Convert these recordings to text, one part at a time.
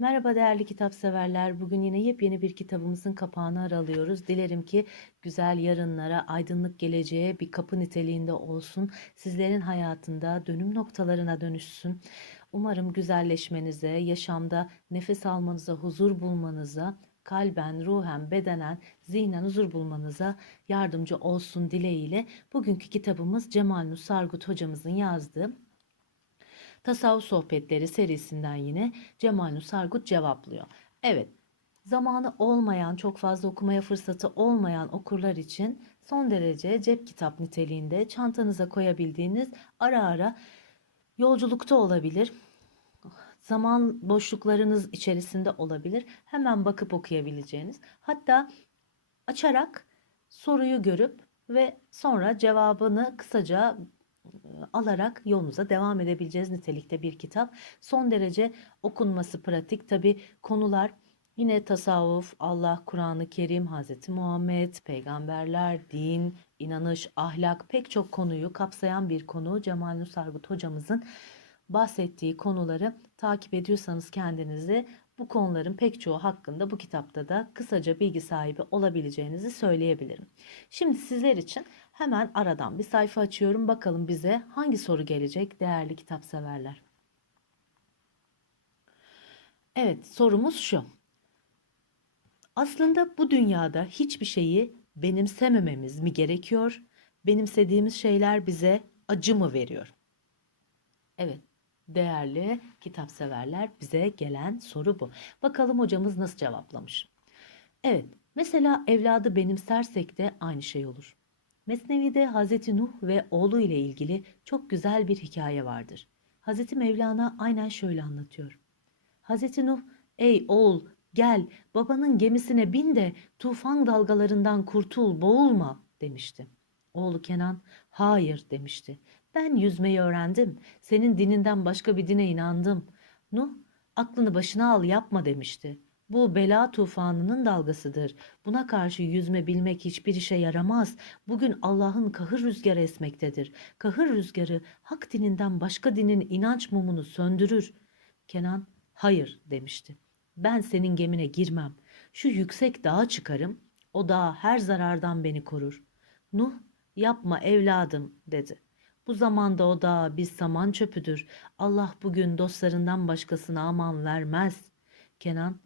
Merhaba değerli kitap severler. Bugün yine yepyeni bir kitabımızın kapağını aralıyoruz. Dilerim ki güzel yarınlara, aydınlık geleceğe bir kapı niteliğinde olsun. Sizlerin hayatında dönüm noktalarına dönüşsün. Umarım güzelleşmenize, yaşamda nefes almanıza, huzur bulmanıza, kalben, ruhen, bedenen, zihnen huzur bulmanıza yardımcı olsun dileğiyle. Bugünkü kitabımız Cemal Nur Sargut hocamızın yazdığı Tasavvuf Sohbetleri serisinden yine Cemal Nur Sargut cevaplıyor. Evet, zamanı olmayan, çok fazla okumaya fırsatı olmayan okurlar için son derece cep kitap niteliğinde çantanıza koyabildiğiniz ara ara yolculukta olabilir. Zaman boşluklarınız içerisinde olabilir. Hemen bakıp okuyabileceğiniz. Hatta açarak soruyu görüp ve sonra cevabını kısaca alarak yolunuza devam edebileceğiz nitelikte bir kitap. Son derece okunması pratik. Tabi konular yine tasavvuf, Allah, Kur'an-ı Kerim, Hazreti Muhammed, peygamberler, din, inanış, ahlak pek çok konuyu kapsayan bir konu. Cemal Nur Sargut hocamızın bahsettiği konuları takip ediyorsanız kendinizi bu konuların pek çoğu hakkında bu kitapta da kısaca bilgi sahibi olabileceğinizi söyleyebilirim. Şimdi sizler için hemen aradan bir sayfa açıyorum. Bakalım bize hangi soru gelecek değerli kitap severler. Evet, sorumuz şu. Aslında bu dünyada hiçbir şeyi benimsemememiz mi gerekiyor? Benimsediğimiz şeyler bize acı mı veriyor? Evet, değerli kitap severler bize gelen soru bu. Bakalım hocamız nasıl cevaplamış. Evet, mesela evladı benimsersek de aynı şey olur. Mesnevi'de Hazreti Nuh ve oğlu ile ilgili çok güzel bir hikaye vardır. Hazreti Mevlana aynen şöyle anlatıyor. Hazreti Nuh, ey oğul gel babanın gemisine bin de tufan dalgalarından kurtul boğulma demişti. Oğlu Kenan, hayır demişti. Ben yüzmeyi öğrendim. Senin dininden başka bir dine inandım. Nuh, aklını başına al yapma demişti. Bu bela tufanının dalgasıdır. Buna karşı yüzme bilmek hiçbir işe yaramaz. Bugün Allah'ın kahır rüzgarı esmektedir. Kahır rüzgarı hak dininden başka dinin inanç mumunu söndürür. Kenan, hayır demişti. Ben senin gemine girmem. Şu yüksek dağa çıkarım. O dağ her zarardan beni korur. Nuh, yapma evladım dedi. Bu zamanda o da bir saman çöpüdür. Allah bugün dostlarından başkasına aman vermez. Kenan,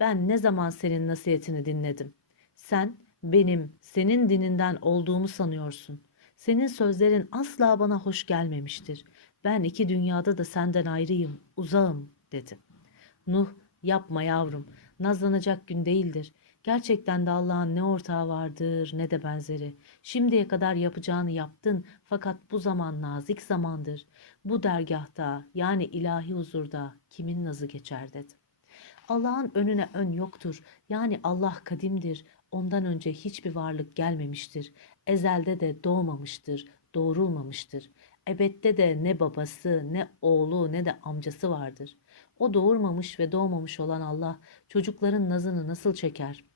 ben ne zaman senin nasihatini dinledim? Sen benim senin dininden olduğumu sanıyorsun. Senin sözlerin asla bana hoş gelmemiştir. Ben iki dünyada da senden ayrıyım, uzağım dedi. Nuh yapma yavrum, nazlanacak gün değildir. Gerçekten de Allah'ın ne ortağı vardır ne de benzeri. Şimdiye kadar yapacağını yaptın fakat bu zaman nazik zamandır. Bu dergahta yani ilahi huzurda kimin nazı geçer dedi. Allah'ın önüne ön yoktur. Yani Allah kadimdir. Ondan önce hiçbir varlık gelmemiştir. Ezelde de doğmamıştır, doğrulmamıştır. Ebette de ne babası, ne oğlu, ne de amcası vardır. O doğurmamış ve doğmamış olan Allah çocukların nazını nasıl çeker?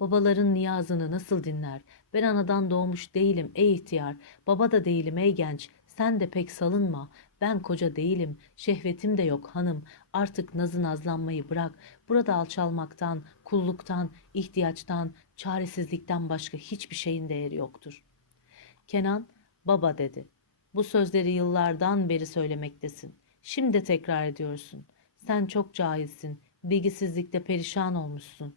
Babaların niyazını nasıl dinler? Ben anadan doğmuş değilim ey ihtiyar, baba da değilim ey genç, sen de pek salınma. Ben koca değilim, şehvetim de yok hanım. Artık nazı nazlanmayı bırak. Burada alçalmaktan, kulluktan, ihtiyaçtan, çaresizlikten başka hiçbir şeyin değeri yoktur. Kenan, baba dedi. Bu sözleri yıllardan beri söylemektesin. Şimdi tekrar ediyorsun. Sen çok cahilsin, bilgisizlikte perişan olmuşsun.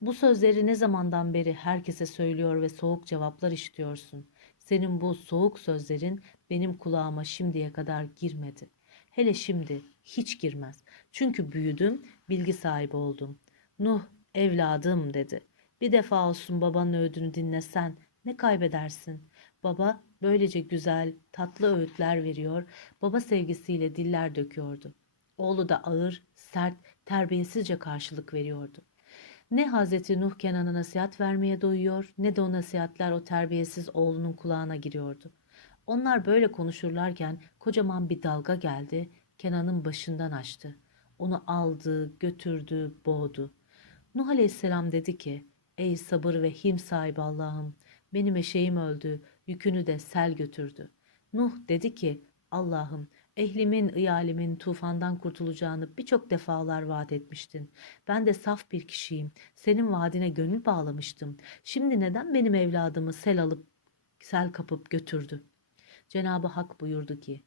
Bu sözleri ne zamandan beri herkese söylüyor ve soğuk cevaplar işitiyorsun. Senin bu soğuk sözlerin benim kulağıma şimdiye kadar girmedi. Hele şimdi hiç girmez. Çünkü büyüdüm, bilgi sahibi oldum. Nuh, evladım dedi. Bir defa olsun babanın öğüdünü dinlesen ne kaybedersin? Baba böylece güzel, tatlı öğütler veriyor, baba sevgisiyle diller döküyordu. Oğlu da ağır, sert, terbiyesizce karşılık veriyordu. Ne Hazreti Nuh Kenan'a nasihat vermeye doyuyor ne de o nasihatler o terbiyesiz oğlunun kulağına giriyordu. Onlar böyle konuşurlarken kocaman bir dalga geldi, Kenan'ın başından açtı. Onu aldı, götürdü, boğdu. Nuh Aleyhisselam dedi ki, Ey sabır ve him sahibi Allah'ım, benim eşeğim öldü, yükünü de sel götürdü. Nuh dedi ki, Allah'ım Ehlimin, iyalimin tufandan kurtulacağını birçok defalar vaat etmiştin. Ben de saf bir kişiyim. Senin vaadine gönül bağlamıştım. Şimdi neden benim evladımı sel alıp sel kapıp götürdü? Cenabı Hak buyurdu ki,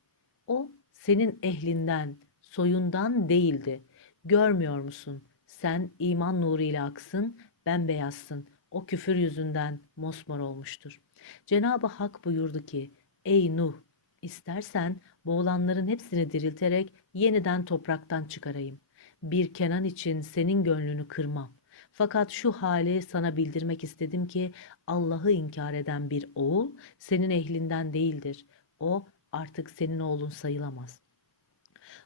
o senin ehlinden, soyundan değildi. Görmüyor musun? Sen iman nuruyla aksın, bembeyazsın. O küfür yüzünden mosmor olmuştur. Cenabı Hak buyurdu ki, ey Nuh, istersen boğulanların hepsini dirilterek yeniden topraktan çıkarayım. Bir Kenan için senin gönlünü kırmam. Fakat şu hali sana bildirmek istedim ki Allah'ı inkar eden bir oğul senin ehlinden değildir. O artık senin oğlun sayılamaz.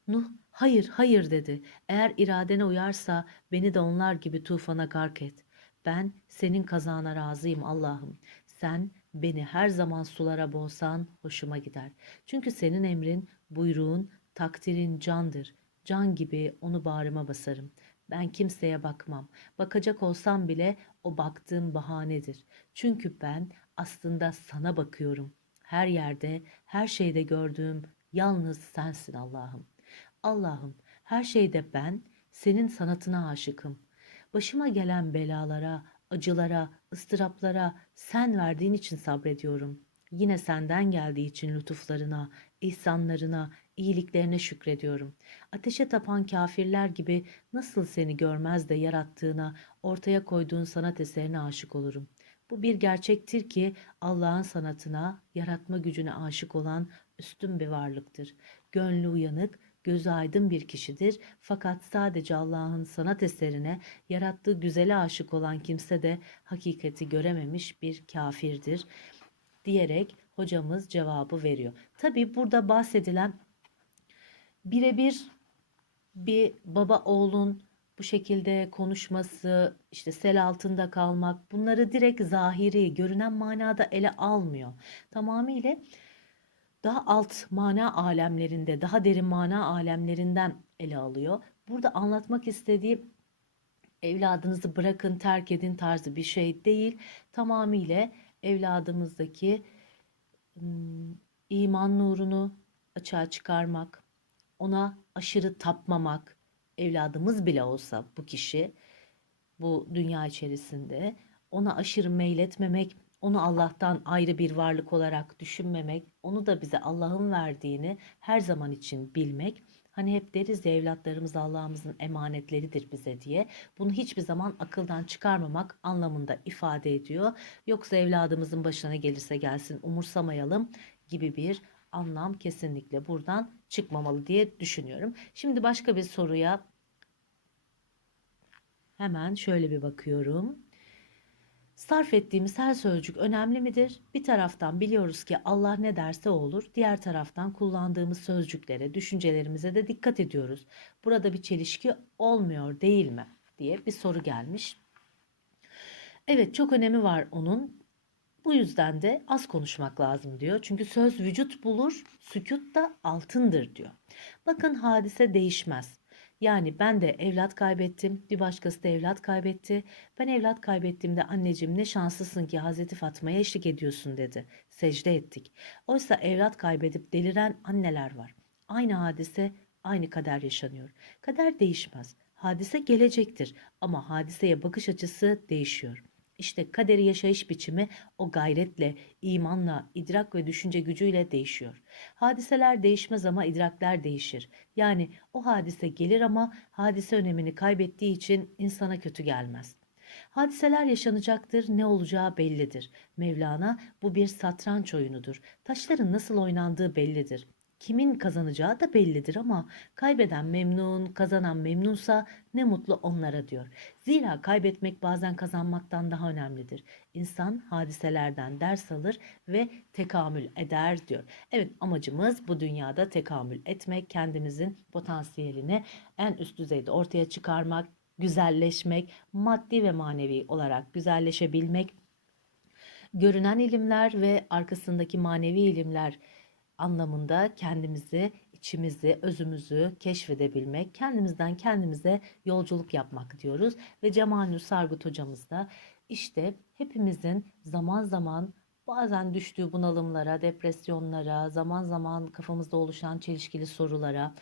Nuh hayır hayır dedi. Eğer iradene uyarsa beni de onlar gibi tufana gark et. Ben senin kazana razıyım Allah'ım. Sen beni her zaman sulara boğsan hoşuma gider. Çünkü senin emrin, buyruğun, takdirin candır. Can gibi onu bağrıma basarım. Ben kimseye bakmam. Bakacak olsam bile o baktığım bahanedir. Çünkü ben aslında sana bakıyorum. Her yerde, her şeyde gördüğüm yalnız sensin Allah'ım. Allah'ım, her şeyde ben senin sanatına aşıkım. Başıma gelen belalara, acılara, ıstıraplara sen verdiğin için sabrediyorum. Yine senden geldiği için lütuflarına, ihsanlarına, iyiliklerine şükrediyorum. Ateşe tapan kafirler gibi nasıl seni görmez de yarattığına, ortaya koyduğun sanat eserine aşık olurum. Bu bir gerçektir ki Allah'ın sanatına, yaratma gücüne aşık olan üstün bir varlıktır. Gönlü uyanık, gözü aydın bir kişidir fakat sadece Allah'ın sanat eserine yarattığı güzele aşık olan kimse de hakikati görememiş bir kafirdir diyerek hocamız cevabı veriyor. Tabi burada bahsedilen birebir bir baba oğlun bu şekilde konuşması, işte sel altında kalmak bunları direkt zahiri, görünen manada ele almıyor. Tamamıyla daha alt mana alemlerinde, daha derin mana alemlerinden ele alıyor. Burada anlatmak istediği evladınızı bırakın, terk edin tarzı bir şey değil. Tamamıyla evladımızdaki ım, iman nurunu açığa çıkarmak, ona aşırı tapmamak, evladımız bile olsa bu kişi bu dünya içerisinde ona aşırı meyletmemek, onu Allah'tan ayrı bir varlık olarak düşünmemek, onu da bize Allah'ın verdiğini her zaman için bilmek. Hani hep deriz evlatlarımız Allah'ımızın emanetleridir bize diye. Bunu hiçbir zaman akıldan çıkarmamak anlamında ifade ediyor. Yoksa evladımızın başına gelirse gelsin umursamayalım gibi bir anlam kesinlikle buradan çıkmamalı diye düşünüyorum. Şimdi başka bir soruya hemen şöyle bir bakıyorum. Sarf ettiğimiz her sözcük önemli midir? Bir taraftan biliyoruz ki Allah ne derse olur. Diğer taraftan kullandığımız sözcüklere, düşüncelerimize de dikkat ediyoruz. Burada bir çelişki olmuyor değil mi? diye bir soru gelmiş. Evet çok önemi var onun. Bu yüzden de az konuşmak lazım diyor. Çünkü söz vücut bulur, sükut da altındır diyor. Bakın hadise değişmez. Yani ben de evlat kaybettim, bir başkası da evlat kaybetti. Ben evlat kaybettiğimde anneciğim ne şanslısın ki Hazreti Fatma'ya eşlik ediyorsun dedi. Secde ettik. Oysa evlat kaybedip deliren anneler var. Aynı hadise, aynı kader yaşanıyor. Kader değişmez. Hadise gelecektir ama hadiseye bakış açısı değişiyor. İşte kaderi yaşayış biçimi o gayretle, imanla, idrak ve düşünce gücüyle değişiyor. Hadiseler değişmez ama idrakler değişir. Yani o hadise gelir ama hadise önemini kaybettiği için insana kötü gelmez. Hadiseler yaşanacaktır, ne olacağı bellidir. Mevlana bu bir satranç oyunudur. Taşların nasıl oynandığı bellidir. Kimin kazanacağı da bellidir ama kaybeden memnun, kazanan memnunsa ne mutlu onlara diyor. Zira kaybetmek bazen kazanmaktan daha önemlidir. İnsan hadiselerden ders alır ve tekamül eder diyor. Evet amacımız bu dünyada tekamül etmek, kendimizin potansiyelini en üst düzeyde ortaya çıkarmak, güzelleşmek, maddi ve manevi olarak güzelleşebilmek, görünen ilimler ve arkasındaki manevi ilimler anlamında kendimizi, içimizi, özümüzü keşfedebilmek, kendimizden kendimize yolculuk yapmak diyoruz. Ve Cemal Nur Sargut hocamız da işte hepimizin zaman zaman bazen düştüğü bunalımlara, depresyonlara, zaman zaman kafamızda oluşan çelişkili sorulara,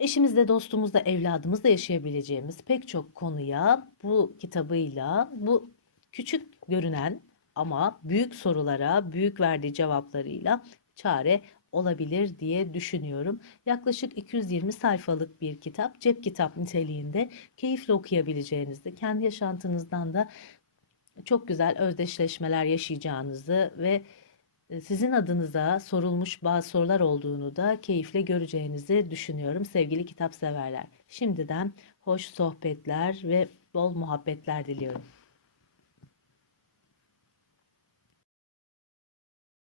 eşimizle, dostumuzla, evladımızla yaşayabileceğimiz pek çok konuya bu kitabıyla, bu küçük görünen ama büyük sorulara, büyük verdiği cevaplarıyla çare olabilir diye düşünüyorum. Yaklaşık 220 sayfalık bir kitap, cep kitap niteliğinde keyifle okuyabileceğinizde, kendi yaşantınızdan da çok güzel özdeşleşmeler yaşayacağınızı ve e, sizin adınıza sorulmuş bazı sorular olduğunu da keyifle göreceğinizi düşünüyorum sevgili kitap severler. Şimdiden hoş sohbetler ve bol muhabbetler diliyorum.